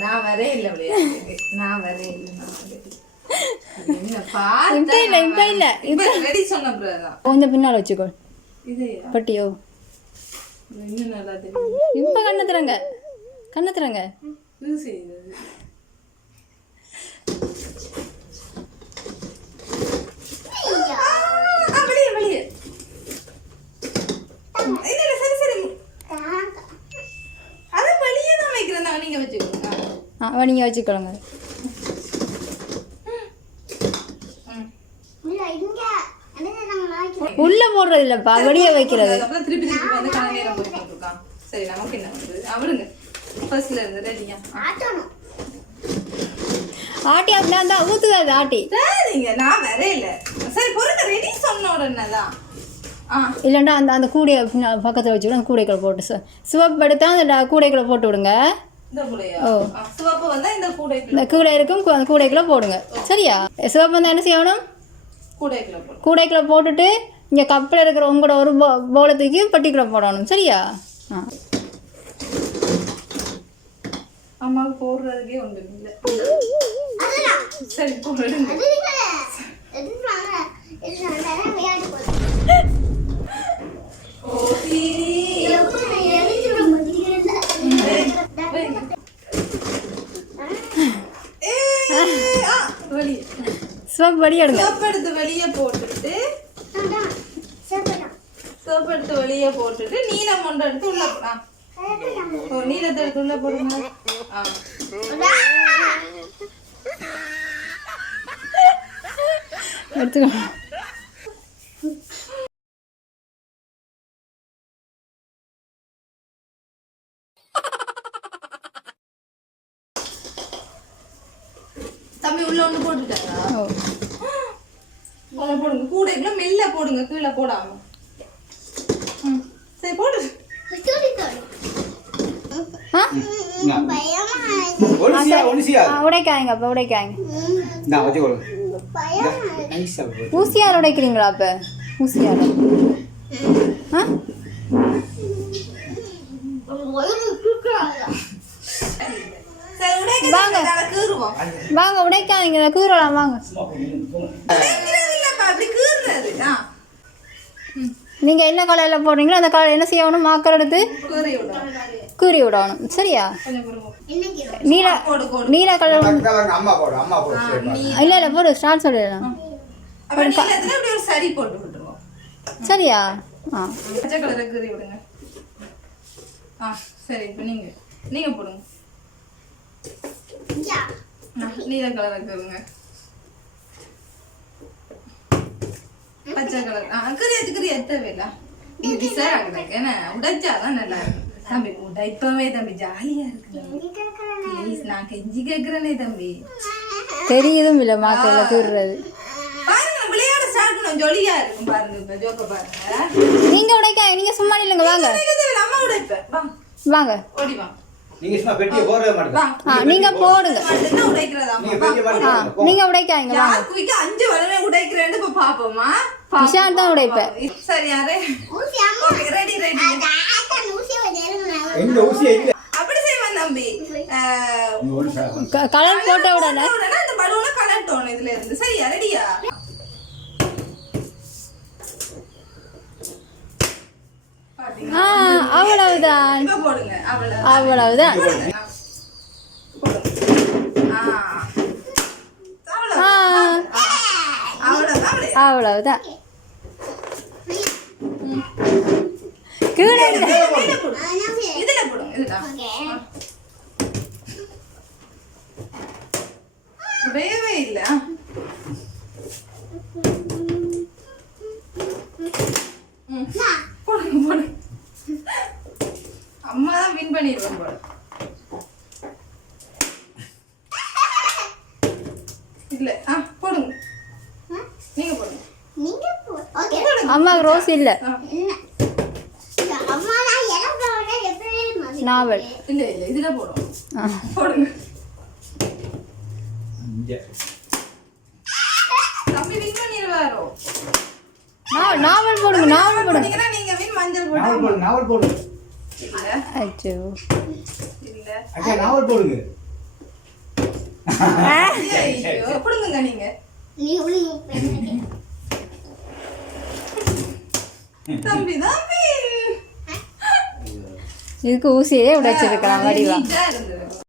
நான் வரே இல்லை நான் வரே இல்லை. கொஞ்சம் பின்னால் வச்சுக்கோ? பட்டியோ. இப்போ கண்ணு திறங்க கண்ணு திறங்க இது செய்யுது. ஆ, வெளியே, வெளியே. இல்ல, இல்ல, சரி, சரி. அது வெளியே தான் வைக்கிறேன் நான், நீங்க ஆ நீங்கள் வச்சுக்கோங்க. ம். உள்ள போடுறது இல்லப்பா வெளியே வைக்கிறது. சரி நமக்கு என்ன பண்றது அவருங்க ஃபர்ஸ்ட்ல இருந்து ரெடியா ஆட்டி அப்படின்னா தான் ஊத்துது அது ஆட்டி. சரிங்க நான் வரையில. சரி பொருங்க ரெடி சொன்ன உடனே தான். ஆ. இல்லைன்னா அந்த அந்த கூடையை பக்கத்துல வச்சுக்கூட அந்த கூடைக்குள்ள போட்டு சு- சிவப்பு எடுத்தா அந்த கூடைக்குள்ள போட்டு விடுங்க. இந்த கூடை இருக்கும் கூடைக்குள்ள போடுங்க. சரியா? சிவப்பு என்ன செய்யணும்? கூடைக்குள்ள போட்டுட்டு இங்கே கப்பில் இருக்கிற உங்களோட ஒரு போ போலை தூக்கி பட்டிக்குள்ள போடணும். சரியா? ஆ. அம்மாவுக்கு போடுறதுக்கே ஒன்றும் இல்லை. சரி போடுங்க ஓ சீரி ஏய், ஆ, வெளியே சிவப்பு வடி எடுங்க சோப்பு எடுத்து வெளியே போட்டுட்டு சோப்பு எடுத்து வெளியே போட்டுட்டு நீலம் ஒன்று எடுத்து உள்ள போ- ஆ. ஓ, நீலத்தை எடுத்து உள்ள போடுங்க ஆ. எடுத்துக்கோ தம்பி உள்ள ஒன்று போட்டுட்டாரா? ஓ. உள்ள போடுங்க. கூடைக்குள்ள மெல்ல போடுங்க. கீழே போடாம. ம். சரி போடு. உடைக்காய்ங்க அப்போ போடு ஊசியால் உடைக்கிறீங்களா அப்போ? ஊசியால் ஆ? வாங்க. வாங்க உடைக்காதீங்க கீறலாம் வாங்க. நீங்கள் என்ன கலரில் போடுறீங்களோ அந்த கலர் என்ன செய்யணும்? மாக்கர் எடுத்து கீறி விடணும். சரியா. நீல நீல கலர். இல்லை இல்லை போடு ஸ்டார்ட் சொல்லிடலாம் சரியா? ஆ. பச்சை கலரை கீறி விடுங்க. ஆ சரி இப்போ நீங்க நீங்க போடுங்க. ஆ, நீல கலரை கீறுங்க பச்சை கலர் கீரியாச்சு கீரியா தேவையில்ல இது டிசைர் ஆகுது. என்ன உடைச்சாதான் நல்லா இருக்கு தம்பி உடைப்பவே தம்பி. ஜாலியா இருக்கு ப்ளீஸ் நான் கெஞ்சி கேட்கிறேனே தம்பி. தெரியுதும் இல்லை மாக்கரில் கீறுறது ஜொலியா இருக்கும் பாருங்க ஜோக்க பாருங்க. நீங்கள் உடைக்காங்க நீங்கள் சும்மா இல்லைங்க வாங்க. நம்ம உடைப்பேன். வா. வாங்க. ஓடி வா. நீங்க சும்மா பெட்டியை போடவே வா. மாட்டேங்க ஆ நீங்கள் போடுங்க. நீங்க வாங்க. குயிக்க அஞ்சு வளமே உடைக்கிறேன்னு இப்ப பாப்போமா? விஷால் தான் உடைப்பேன் சரி யாரு? ரெடி ரெடி எங்க ஊசியா இல்ல. அப்படி செய்வேன் தம்பி. நீங்க கலர் போட்ட உடனே உடனே அந்த பலூனை கலட்டணும் இதுல இருந்து. சரியா ரெடியா அவ்வளவுதான். அவ்வளவுதான். அவ்வளவுதான். கீழே இல்லை. இதுல போடுங்க. இதுல உடையவே இல்ல. ம். போடுங்க போடுங்க அம்மா தான் வின் பண்ணிடுவோம் போல. இல்ல ஆ போடுங்க. நீங்க போடுங்க. போடுங்க. அம்மாவுக்கு ரோஸ் இல்லை. நாவல் இல்ல. இல்ல இதுல போடுவோம். ஆ. போடுங்க. தம்பி வின் பண்ணிடுவாரோ நாவல் நாவல் போடுங்க நாவல் போடுங்க. நீங்க வின் மஞ்சள் நாவல் போட்டா போடுங்க நாவல் போடுங்க அச்சோ இல்ல அக்கா நாவல் போடுங்க. ஐயோ, புடுங்குங்க நீங்க. தம்பி தம்பி. இதுக்கு ஊசியே உடைச்சிருக்கலாம் வடிவா.